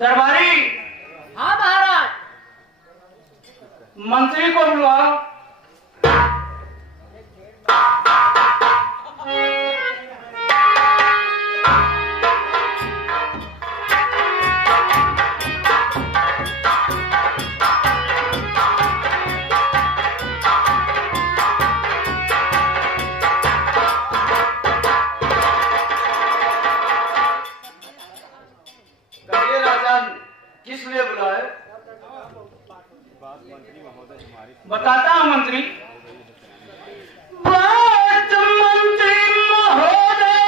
दरबारी। हाँ महाराज। मंत्री को बुलाओ। किस लिए बुलाए? बताता हूं मंत्री। बात मंत्री महोदय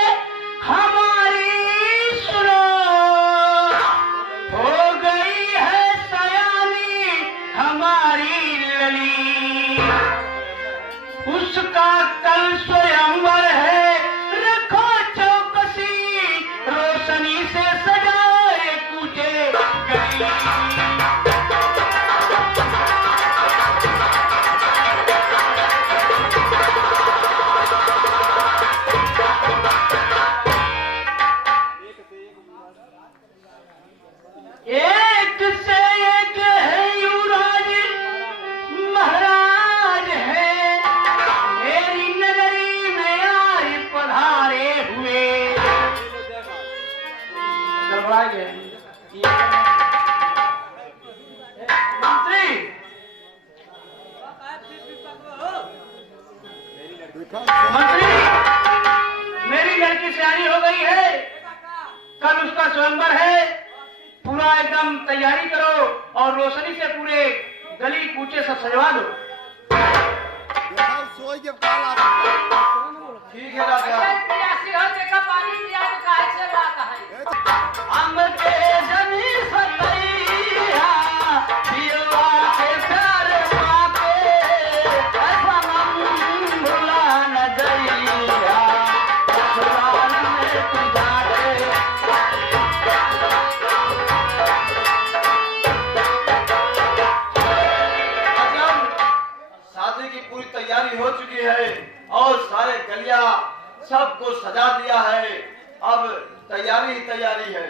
हमारी सुनो, हो गई है सयानी हमारी लली, उसका कल स्वयंवर है, रखो चौकसी, रोशनी से सजाए कूचे गली। एक से एक है युवराज महाराज है, मेरी नगरी में आए पधारे हुए। मंत्री मंत्री, मेरी लड़की सयानी हो गई है, कल उसका स्वयंवर है, पूरा एकदम तैयारी करो और रोशनी से पूरे गली कूचे सब सजवा दो। ठीक है राजा। तैयारी हो चुकी है और सारे गलिया सबको सजा दिया है, अब तैयारी ही तैयारी है।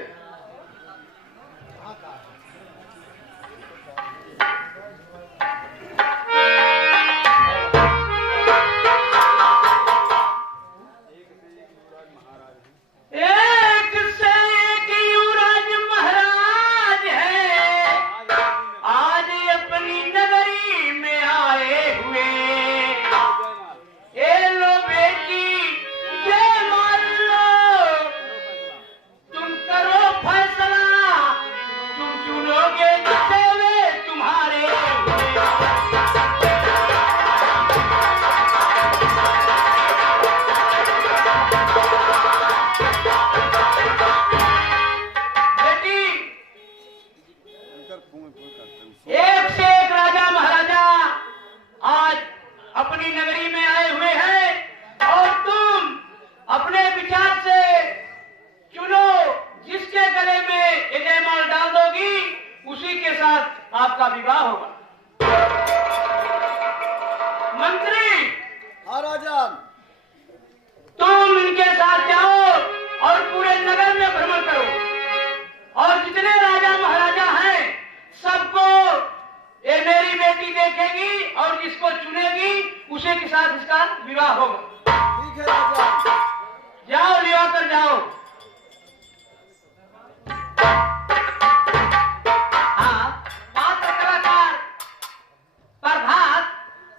एक से एक युवराज महाराज है, आज अपनी नगरी में आए हुए। ए लो बेटी, जय मान लो, तुम करो फैसला, तुम चुनोगे जिसे वे तुम्हारे। बेटी, एक से एक राजा महाराजा आज अपनी नगरी में आए हुए हैं और तुम अपने विचार से चुनो, जिसके गले में ये जयमाल डाल दोगी उसी के साथ आपका विवाह होगा। मंत्री। हाँ राजा। तुम इनके साथ जाओ और पूरे नगर में भ्रमण करो और जितने राजा महाराजा हैं सबको ये मेरी बेटी देखेगी और जिसको चुनेगी उसी के साथ इसका विवाह होगा। ठीक है राजा। जाओ, लिया कर जाओ। हाँ, पात्र कलाकार प्रभात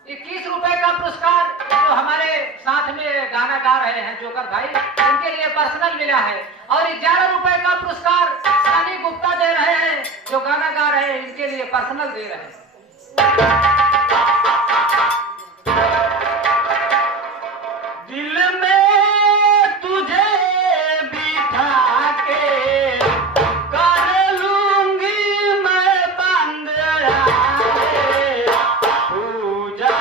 21 रुपए का पुरस्कार जो हमारे साथ में गाना गा रहे हैं जोकर भाई, उनके लिए पर्सनल मिला है, और 11 रुपए का पुरस्कार सानी गुप्ता दे रहे हैं जो गाना गा रहे हैं, इनके लिए पर्सनल दे रहे हैं। दिल में तुझे बिठा के कर लूंगी मैं बंदरा, पूजा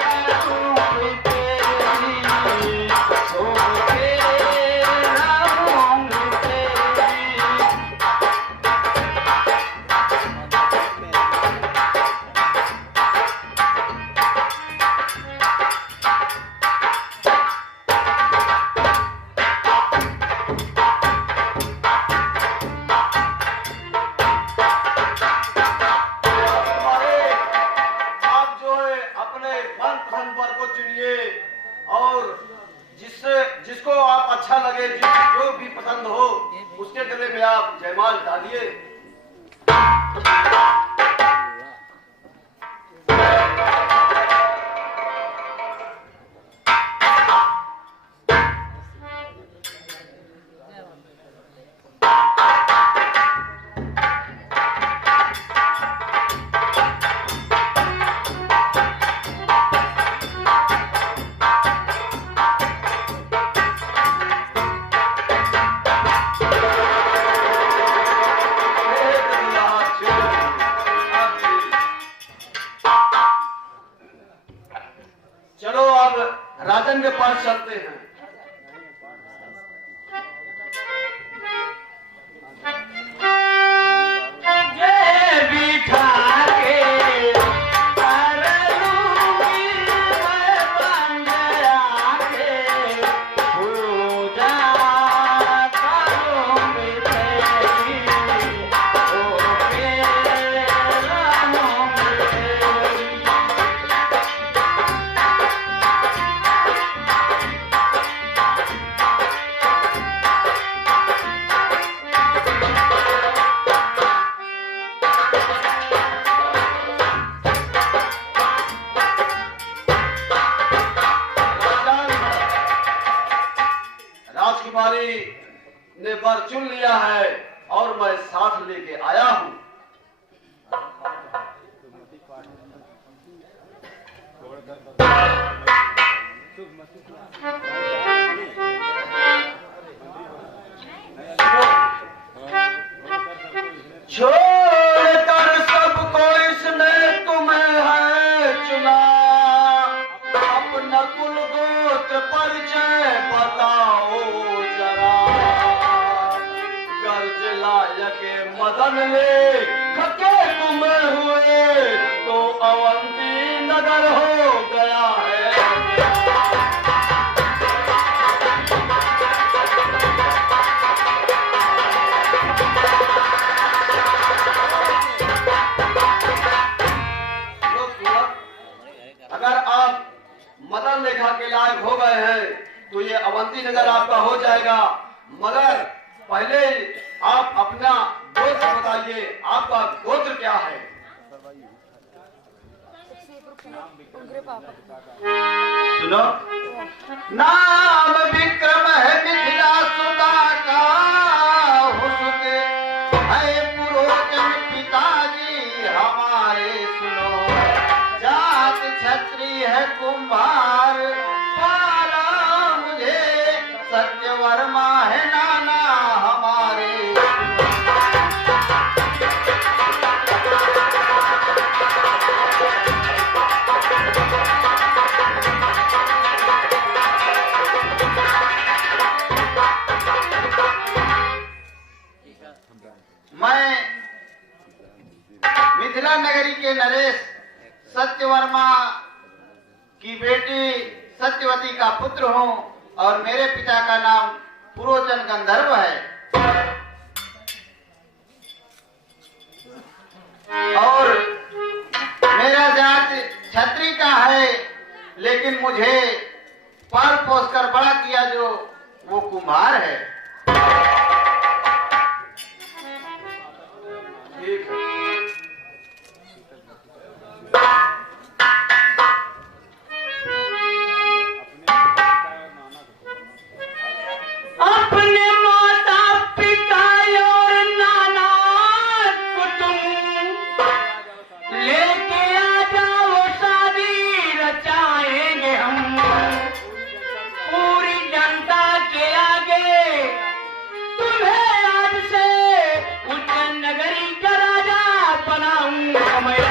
करूंगी तेरी, होके रहूंगी तेरी। आप जयमाल डालिए। चलो अब राजन के पास चलते हैं। राजकुमारी ने वर चुन लिया है और मैं साथ लेके आया हूं। छोड़कर सबको इसने तुम्हें है चुना, अपना कुल गोत्र परिचय बताओ जरा। गर्ज लायक मदन ले खके तुम्हें हुए तो अवंती नगर हो गया है। अगर आप मदन लेखा के लायक हो गए हैं तो ये अवंती नगर आपका हो जाएगा, मगर पहले आप अपना गोत्र बताइए, आपका गोत्र क्या है? सुनो, नाम विक्रम है मिथिला सुता का, हुस्न है पुरोचन पिताजी हमारे सुनो। जात क्षत्रिय है कुंभार, पाला मुझे सत्यवर्मा है नाना हमारे। मैं मिथिला नगरी के नरेश सत्यवर्मा की बेटी सत्यवती का पुत्र हूँ और मेरे पिता का नाम पुरोचन गंधर्व है और मेरा जात क्षत्रिय का है, लेकिन मुझे पाल पोस कर बड़ा किया जो वो कुम्हार है। ठीक है। अपने माता पिता और नाना को तुम लेके आ जाओ, शादी रचाएंगे हम पूरी जनता के आगे। तुम्हें आज से उज्जैन नगरी का राजा बनाऊंगा मैं।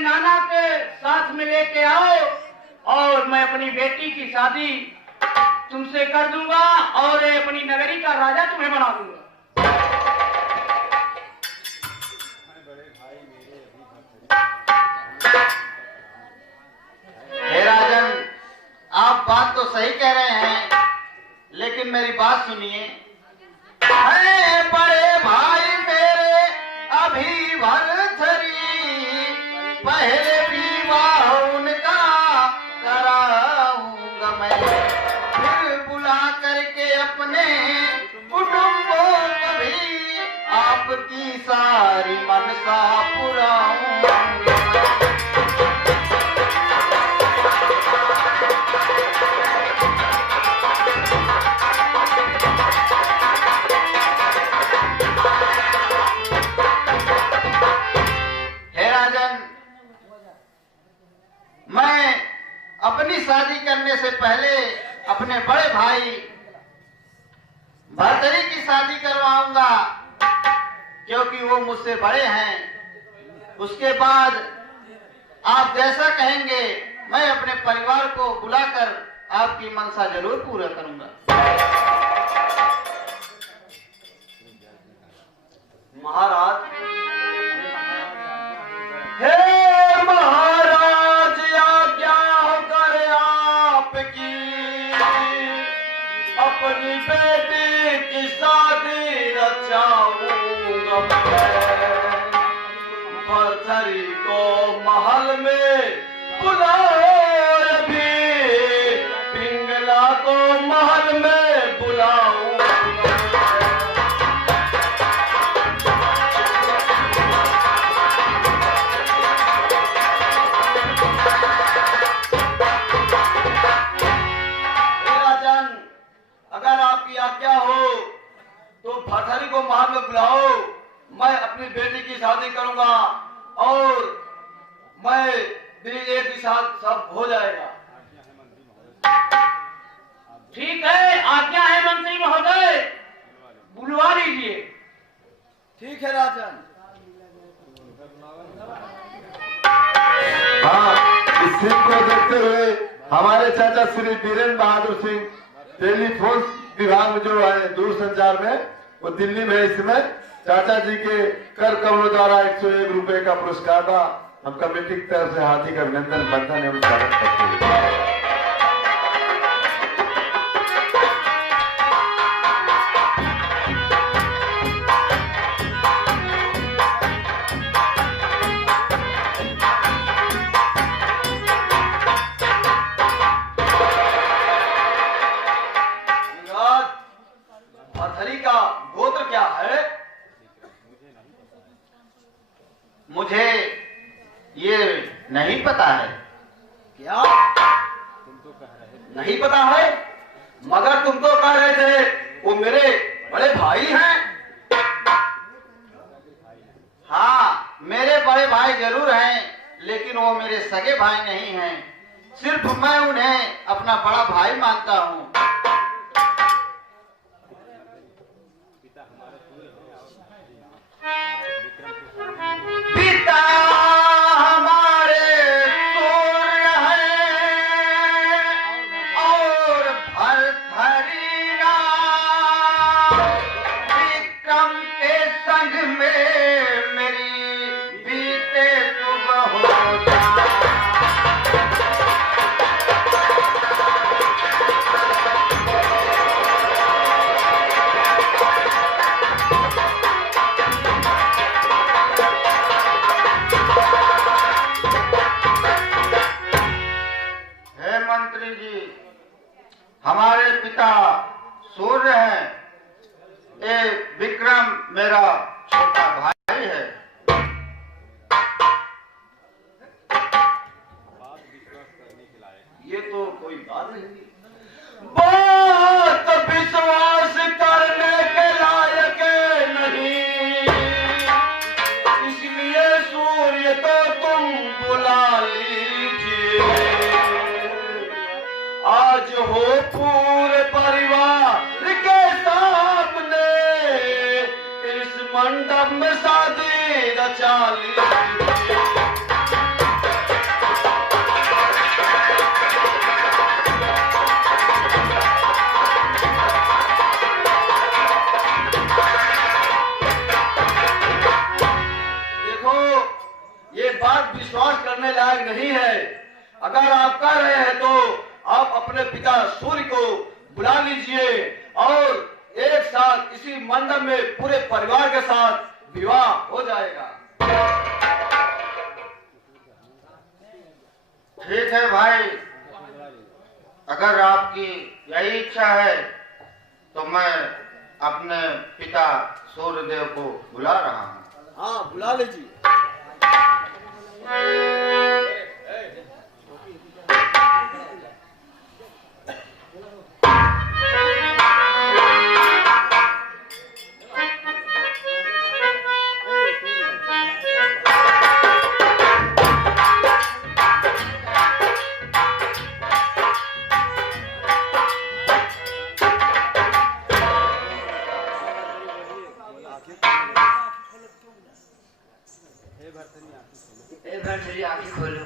नाना के साथ में लेके आओ और मैं अपनी बेटी की शादी तुमसे कर दूंगा और अपनी नगरी का राजा तुम्हें बना दूंगा। हे राजन, आप बात तो सही कह रहे हैं, लेकिन मेरी बात सुनिए। है बड़े भाई मेरे अभी भरथरी, पहले विवाह उनका कराऊंगा मैं, फिर बुला करके अपने कुटुंबों को भी आपकी सारी मनसा पुराऊंगा। मैं अपनी शादी करने से पहले अपने बड़े भाई भरतरी की शादी करवाऊंगा, क्योंकि वो मुझसे बड़े हैं। उसके बाद आप जैसा कहेंगे मैं अपने परिवार को बुलाकर आपकी मनसा जरूर पूरा करूंगा। महाराज, हे महाराज, आज्ञा करे आपकी, अपनी बेटी की शादी रचाऊंगा मैं। भरथरी को महल में बुलाओ, अभी पिंगला को महल में बुलाऊंगा। अगर आपकी आज्ञा हो तो भरथरी को महल में बुलाओ, मैं अपनी बेटी की शादी करूंगा और मैं भी एक ही साथ सब हो जाएगा। ठीक है, आज्ञा है मंत्री महोदय, बुलवा लीजिए। ठीक है राजन। हाँ, इस सीन को देखते हुए हमारे चाचा श्री बीरेन्द्र बहादुर सिंह टेलीफोन विभाग में जो है दूरसंचार में, वो दिल्ली में इस समय चाचा जी के कर कमलों द्वारा 101 रुपए का पुरस्कार था। हम कमेटी की तरफ से हार्दिक अभिनंदन बंधन एवं स्वागत करते हैं। भरथरी का गोत्र क्या है? मुझे ये नहीं पता है। क्या नहीं पता है? मगर तुम तो कह रहे थे वो मेरे बड़े भाई हैं। हाँ, मेरे बड़े भाई जरूर हैं, लेकिन वो मेरे सगे भाई नहीं हैं। सिर्फ मैं उन्हें अपना बड़ा भाई मानता हूँ। पिता हमारे सूर्य हैं और भरथरी विक्रम के संग में मेरी बीते सुबह हो जा। मंत्री जी, हमारे पिता सूर्य हैं, ये विक्रम मेरा छोटा भाई है। ये तो कोई बात नहीं, बात विश्वास करने के लायक नहीं, इसलिए सूर्य तो तुम बुला लीजिए। आज हो पूरे परिवार के सामने इस मंडप में शादी रचा लीजिए। देखो, ये बात विश्वास करने लायक नहीं है। अगर आप कह रहे हैं तो आप अपने पिता सूर्य को बुला लीजिए और एक साथ इसी इसी मंडप में पूरे परिवार के साथ विवाह हो जाएगा। ठीक है भाई, अगर आपकी यही इच्छा है तो मैं अपने पिता सूर्यदेव को बुला रहा हूँ। हाँ, बुला लीजिए। आंखें खोलो।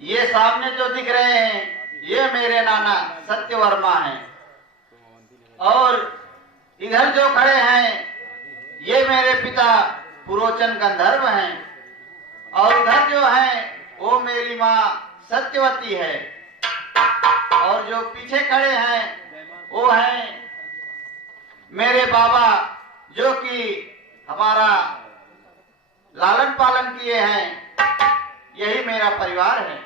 ये सामने जो दिख रहे हैं ये मेरे नाना सत्यवर्मा हैं, और इधर जो खड़े हैं ये मेरे पिता पुरोचन गंधर्व हैं, और उधर जो हैं वो मेरी माँ सत्यवती है, और जो पीछे खड़े हैं वो हैं मेरे बाबा जो कि हमारा लालन पालन किए हैं। यही मेरा परिवार है।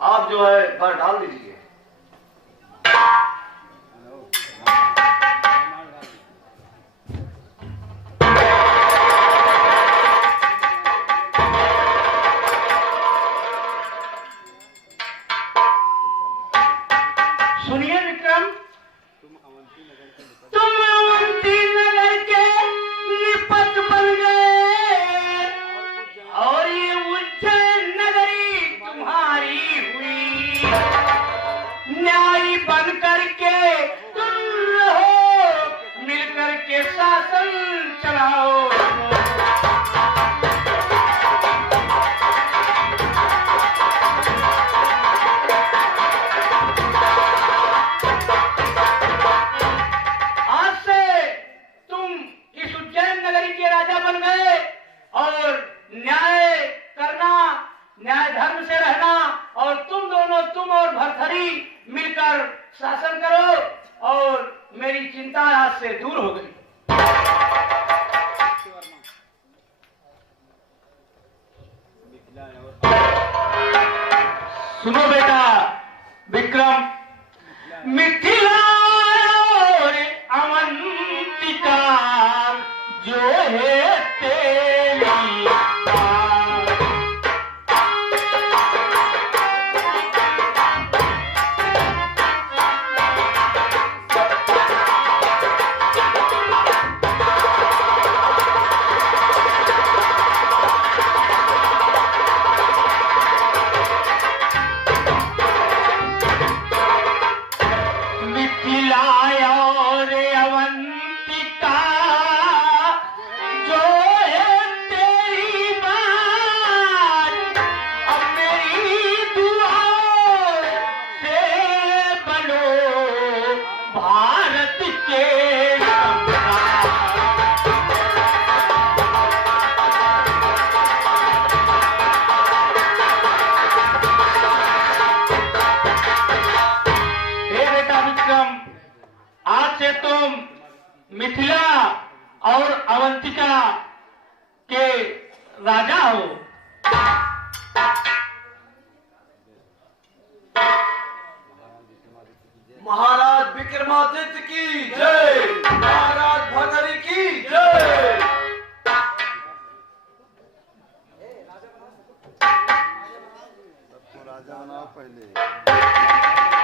आप जो है भर डाल दीजिए। सुनिए विक्रम, तुम अवंती नगर के निपट बन गए और ये उज्जैन नगरी तुम्हारी हुई। न्यायी बन करके तुम रहो, मिल करके शासन चलाओ। न्याय धर्म से रहना, और तुम और भरथरी मिलकर शासन करो, और मेरी चिंता आज से दूर हो गई। सुनो बेटा विक्रम, मिथिला और अवंतिका जो है तेरी मिथिला और अवंतिका के राजा हो। महाराज विक्रमादित्य की जय, महाराज भगरी की जय। राजा बनाओ पहले।